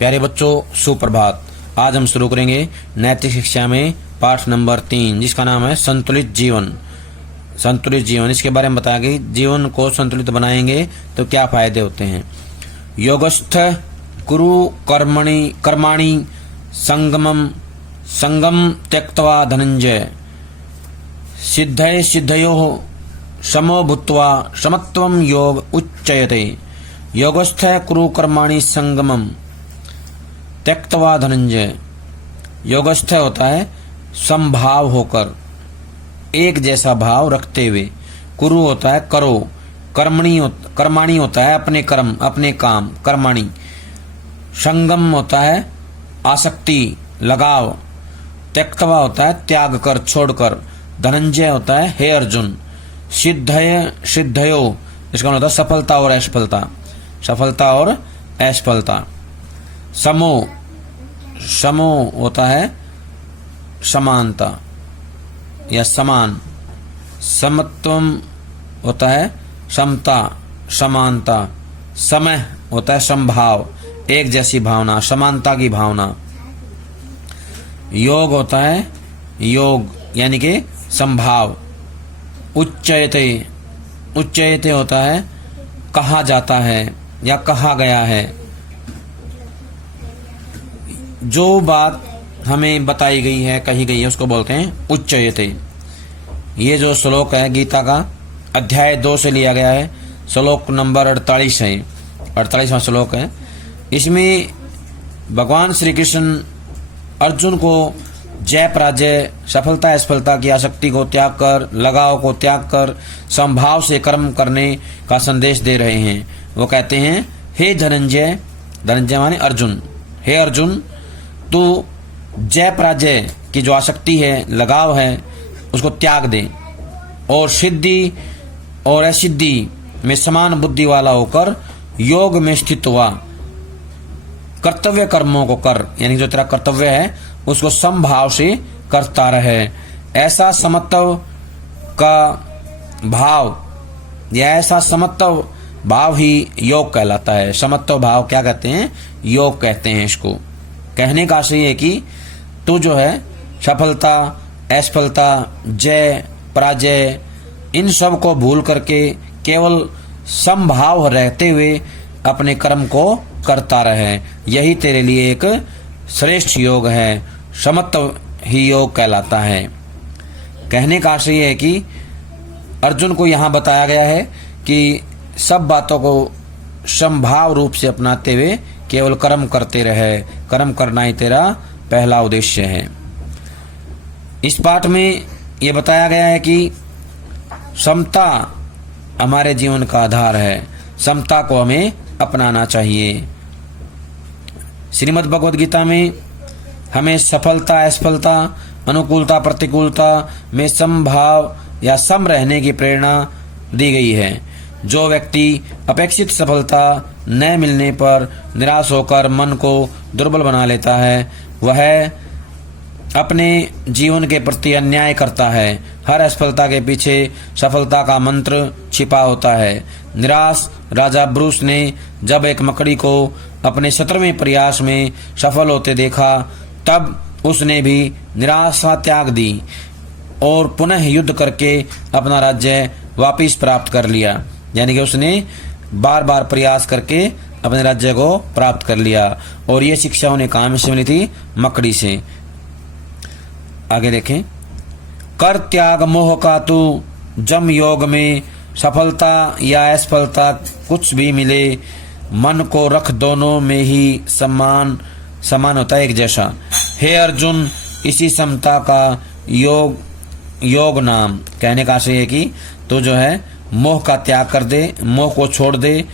प्यारे बच्चों, सुप्रभात। आज हम शुरू करेंगे नैतिक शिक्षा में पाठ नंबर 3, जिसका नाम है संतुलित जीवन। संतुलित जीवन, इसके बारे में बताया कि जीवन को संतुलित बनाएंगे तो क्या फायदे होते हैं। योगस्थ कुरु कर्माणि संगम त्यक्त्वा धनंजय सिद्धयो समो भूत्वा समत्वं योग उच्यते। योगस्थ कुरु कर्माणि संगमम त्यक्त्वा धनंजय। योगस्थ होता है समभाव होकर, एक जैसा भाव रखते हुए। कुरु होता है करो, कर्माणी होता है अपने कर्म, अपने काम, कर्माणी। संगम होता है आसक्ति, लगाव। त्यक्त्वा होता है त्याग कर, छोड़कर। धनंजय होता है हे अर्जुन। सिद्धयो, इसका मतलब होता है सफलता और असफलता, सफलता और असफलता। समो होता है समानता या समान। समत्वम होता है समता, समानता। समय होता है समभाव, एक जैसी भावना, समानता की भावना। योग होता है योग यानी कि संभाव। उच्चयते होता है कहा जाता है या कहा गया है। जो बात हमें बताई गई है, कही गई है, उसको बोलते हैं उच्चयते। ये जो श्लोक है गीता का अध्याय 2 से लिया गया है, श्लोक नंबर 48 है, 48वां श्लोक है। इसमें भगवान श्री कृष्ण अर्जुन को जय पराजय, सफलता असफलता की आसक्ति को त्याग कर, लगाव को त्याग कर समभाव से कर्म करने का संदेश दे रहे हैं। वो कहते हैं हे धनंजय, धनंजय माने अर्जुन, हे अर्जुन तू जय पराजय की जो आसक्ति है, लगाव है, उसको त्याग दे और सिद्धि और असिद्धि में समान बुद्धि वाला होकर योग में स्थित हुआ। कर्तव्य कर्मों को कर, यानी जो तेरा कर्तव्य है उसको समभाव से करता रहे। ऐसा समत्व का भाव या ऐसा समत्व भाव ही योग कहलाता है। समत्व भाव क्या कहते हैं? योग कहते हैं। इसको कहने का आशय है कि तू जो है सफलता असफलता, जय पराजय, इन सब को भूल करके केवल समभाव रहते हुए अपने कर्म को करता रहे। यही तेरे लिए एक श्रेष्ठ योग है, समत्व ही योग कहलाता है। कहने का आशय है कि अर्जुन को यहाँ बताया गया है कि सब बातों को समभाव रूप से अपनाते हुए केवल कर्म करते रहे। कर्म करना ही तेरा पहला उद्देश्य है। इस पाठ में ये बताया गया है कि समता हमारे जीवन का आधार है। समता को हमें अपनाना चाहिए। श्रीमद् भगवद गीता में हमें सफलता असफलता, अनुकूलता प्रतिकूलता में समभाव या सम रहने की प्रेरणा दी गई है। जो व्यक्ति अपेक्षित सफलता न मिलने पर निराश होकर मन को दुर्बल बना लेता है, वह अपने जीवन के प्रति अन्याय करता है। हर असफलता के पीछे सफलता का मंत्र छिपा होता है। निराश राजा ब्रूस ने जब एक मकड़ी को अपने 17वें प्रयास में सफल होते देखा, तब उसने भी निराशा त्याग दी और पुनः युद्ध करके अपना राज्य वापस प्राप्त कर लिया। यानी कि उसने बार बार प्रयास करके अपने राज्य को प्राप्त कर लिया। और ये शिक्षा उन्हें कहाँ से मिली थी? मकड़ी से। आगे देखें, कर त्याग मोह का तू जम योग में, सफलता या असफलता कुछ भी मिले, मन को रख दोनों में ही समान होता है, एक जैसा। हे अर्जुन, इसी समता का योग नाम। कहने का आशय है कि तू जो है मोह का त्याग कर दे, मोह को छोड़ दे,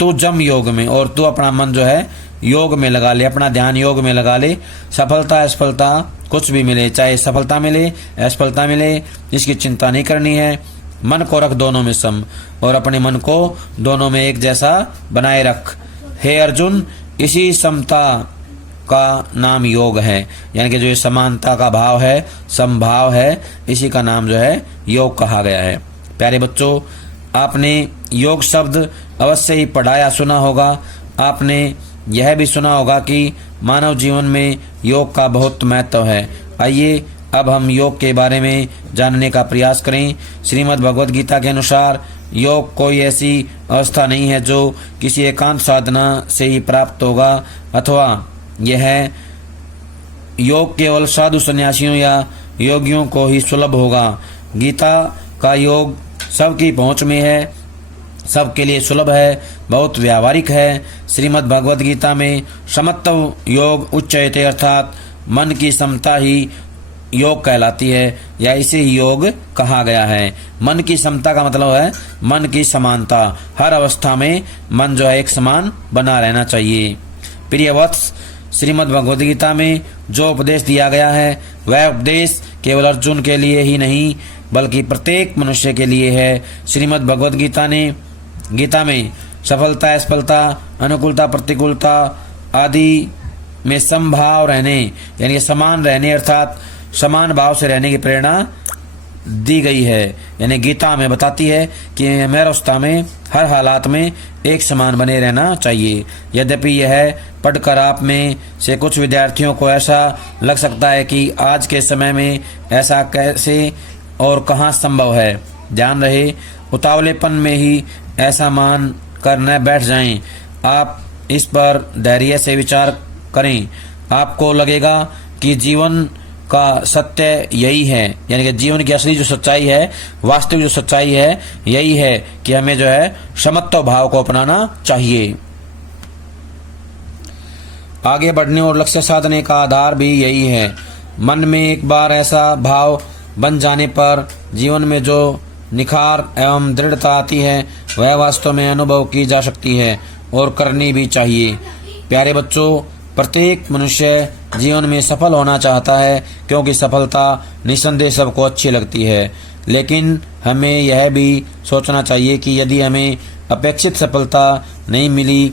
तू जम योग में, और तू अपना मन जो है योग में लगा ले, अपना ध्यान योग में लगा ले। सफलता असफलता कुछ भी मिले, चाहे सफलता मिले असफलता मिले, इसकी चिंता नहीं करनी है। मन को रख दोनों में सम, और अपने मन को दोनों में एक जैसा बनाए रख। हे अर्जुन, इसी समता का नाम योग है। यानी कि जो ये समानता का भाव है, समभाव है, इसी का नाम जो है योग कहा गया है। प्यारे बच्चों, आपने योग शब्द अवश्य ही पढ़ा या सुना होगा। आपने यह भी सुना होगा कि मानव जीवन में योग का बहुत महत्व है। आइए अब हम योग के बारे में जानने का प्रयास करें। श्रीमद् भगवद गीता के अनुसार योग कोई ऐसी अवस्था नहीं है जो किसी एकांत साधना से ही प्राप्त होगा, अथवा यह योग केवल साधु सन्यासियों या योगियों को ही सुलभ होगा। गीता का योग सबकी पहुंच में है, सबके लिए सुलभ है, बहुत व्यावहारिक है। श्रीमद् भगवद गीता में समत्व योग उच्चयते अर्थात मन की समता ही योग कहलाती है, या इसे ही योग कहा गया है। मन की समता का मतलब है मन की समानता। हर अवस्था में मन जो है एक समान बना रहना चाहिए। प्रिय वत्स, श्रीमद् भगवद गीता में जो उपदेश दिया गया है वह उपदेश केवल अर्जुन के लिए ही नहीं बल्कि प्रत्येक मनुष्य के लिए है। श्रीमद् भगवद गीता में सफलता, असफलता, अनुकूलता, प्रतिकूलता आदि में समभाव रहने यानी समान रहने अर्थात समान भाव से रहने की प्रेरणा दी गई है। यानी गीता हमें बताती है कि हमें अवस्था में हर हालात में एक समान बने रहना चाहिए। यद्यपि यह पढ़कर आप में से कुछ विद्यार्थियों को ऐसा लग सकता है कि आज के समय में ऐसा कैसे और कहाँ संभव है। ध्यान रहे, उतावलेपन में ही ऐसा मान कर न बैठ जाएं। आप इस पर धैर्य से विचार करें। आपको लगेगा कि जीवन का सत्य यही है, यानी कि जीवन की असली जो सच्चाई है, वास्तविक जो सच्चाई है यही है कि हमें जो है समत्व भाव को अपनाना चाहिए। आगे बढ़ने और लक्ष्य साधने का आधार भी यही है। मन में एक बार ऐसा भाव बन जाने पर जीवन में जो निखार एवं दृढ़ता आती है वह वास्तव में अनुभव की जा सकती है और करनी भी चाहिए। प्यारे बच्चों, प्रत्येक मनुष्य जीवन में सफल होना चाहता है क्योंकि सफलता निस्संदेह सबको अच्छी लगती है। लेकिन हमें यह भी सोचना चाहिए कि यदि हमें अपेक्षित सफलता नहीं मिली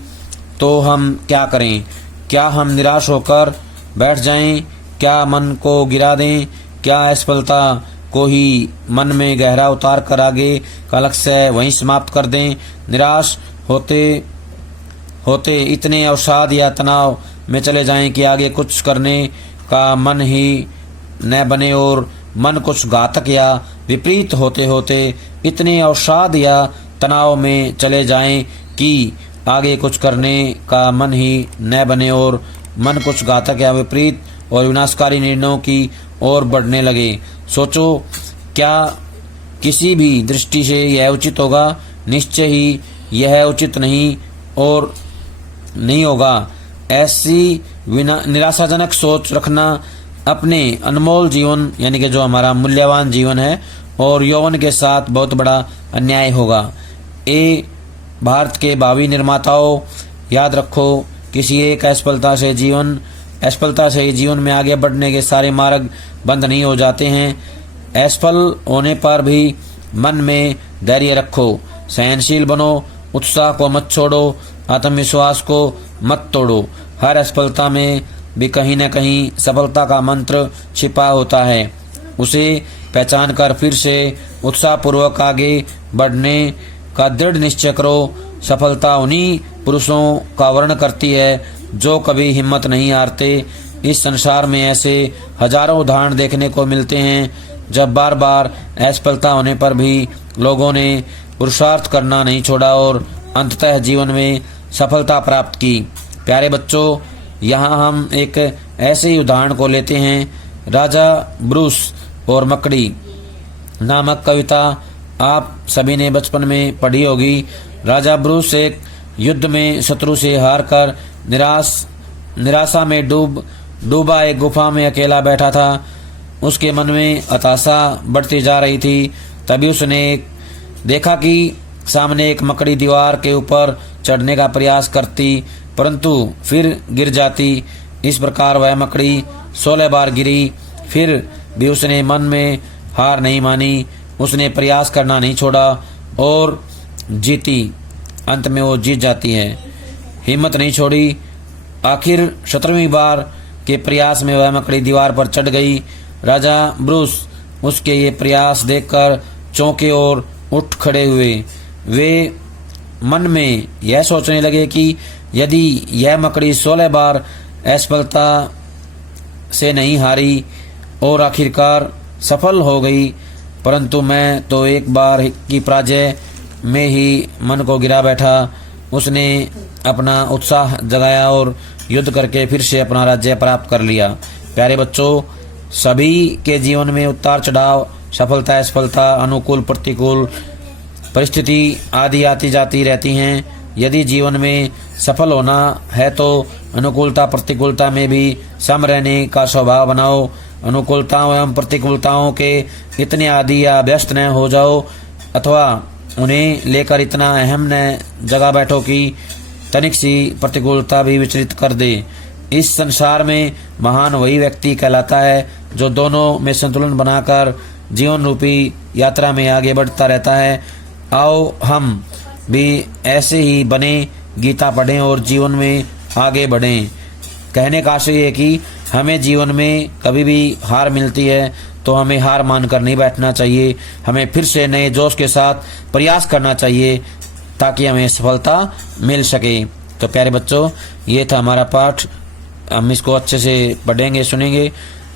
तो हम क्या करें। क्या हम निराश होकर बैठ जाएं? क्या मन को गिरा दें? क्या असफलता को ही मन में गहरा उतार कर आगे का लक्ष्य वहीं समाप्त कर दें? निराश होते इतने अवसाद या तनाव में चले जाएं कि आगे कुछ करने का मन ही न बने और मन कुछ घातक या विपरीत होते होते इतने अवसाद या तनाव में चले जाएं कि आगे कुछ करने का मन ही न बने और मन कुछ घातक या विपरीत और विनाशकारी निर्णयों की ओर बढ़ने लगे। सोचो, क्या किसी भी दृष्टि से यह उचित होगा? निश्चय ही यह उचित नहीं होगा। ऐसी निराशाजनक सोच रखना अपने अनमोल जीवन यानी कि जो हमारा मूल्यवान जीवन है और यौवन के साथ बहुत बड़ा अन्याय होगा। भारत के भावी निर्माताओं, याद रखो, किसी एक असफलता से ही जीवन में आगे बढ़ने के सारे मार्ग बंद नहीं हो जाते हैं। असफल होने पर भी मन में धैर्य रखो, सहनशील बनो, उत्साह को मत छोड़ो, आत्मविश्वास को मत तोड़ो। हर असफलता में भी कहीं न कहीं सफलता का मंत्र छिपा होता है। उसे पहचान कर फिर से उत्साहपूर्वक आगे बढ़ने का दृढ़ निश्चय करो। सफलता उन्हीं पुरुषों का वर्ण करती है जो कभी हिम्मत नहीं हारते। इस संसार में ऐसे हजारों उदाहरण देखने को मिलते हैं जब बार बार असफलता होने पर भी लोगों ने पुरुषार्थ करना नहीं छोड़ा और अंततः जीवन में सफलता प्राप्त की। प्यारे बच्चों, यहाँ हम एक ऐसे ही उदाहरण को लेते हैं। राजा ब्रूस और मकड़ी नामक कविता आप सभी ने बचपन में पढ़ी होगी। राजा ब्रूस एक युद्ध में शत्रु से हारकर निराशा में डूबा एक गुफा में अकेला बैठा था। उसके मन में हताशा बढ़ती जा रही थी। तभी उसने देखा कि सामने एक मकड़ी दीवार के ऊपर चढ़ने का प्रयास करती परंतु फिर गिर जाती। इस प्रकार वह मकड़ी 16 बार गिरी, फिर भी उसने मन में हार नहीं मानी। उसने प्रयास करना नहीं छोड़ा और जीती। अंत में वो जीत जाती है, हिम्मत नहीं छोड़ी। आखिर 17वीं बार के प्रयास में वह मकड़ी दीवार पर चढ़ गई। राजा ब्रूस उसके ये प्रयास देखकर चौंके और उठ खड़े हुए। वे मन में यह सोचने लगे कि यदि यह मकड़ी 16 बार असफलता से नहीं हारी और आखिरकार सफल हो गई, परंतु मैं तो एक बार की पराजय में ही मन को गिरा बैठा। उसने अपना उत्साह जगाया और युद्ध करके फिर से अपना राज्य प्राप्त कर लिया। प्यारे बच्चों, सभी के जीवन में उतार चढ़ाव, सफलता असफलता, अनुकूल प्रतिकूल परिस्थिति आदि आती जाती रहती हैं। यदि जीवन में सफल होना है तो अनुकूलता प्रतिकूलता में भी सम रहने का स्वभाव बनाओ। अनुकूलताओं एवं प्रतिकूलताओं के इतने आदि या व्यस्त न हो जाओ अथवा उन्हें लेकर इतना अहम न जगह बैठो कि तनिक सी प्रतिकूलता भी विचलित कर दे। इस संसार में महान वही व्यक्ति कहलाता है जो दोनों में संतुलन बनाकर जीवन रूपी यात्रा में आगे बढ़ता रहता है। आओ हम भी ऐसे ही बने, गीता पढ़ें और जीवन में आगे बढ़ें। कहने का आशय है कि हमें जीवन में कभी भी हार मिलती है तो हमें हार मानकर नहीं बैठना चाहिए, हमें फिर से नए जोश के साथ प्रयास करना चाहिए ताकि हमें सफलता मिल सके। तो प्यारे बच्चों, ये था हमारा पाठ। हम इसको अच्छे से पढ़ेंगे, सुनेंगे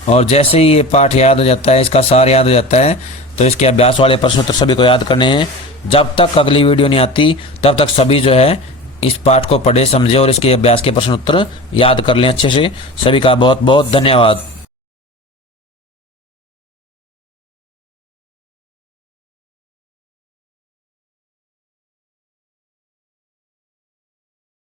और जैसे ही ये पाठ याद हो जाता है, इसका सार याद हो जाता है, तो इसके अभ्यास वाले प्रश्न उत्तर सभी को याद करने हैं। जब तक अगली वीडियो नहीं आती तब तक सभी जो है इस पाठ को पढ़े, समझे और इसके अभ्यास के प्रश्न उत्तर याद कर लें अच्छे से। सभी का बहुत बहुत धन्यवाद।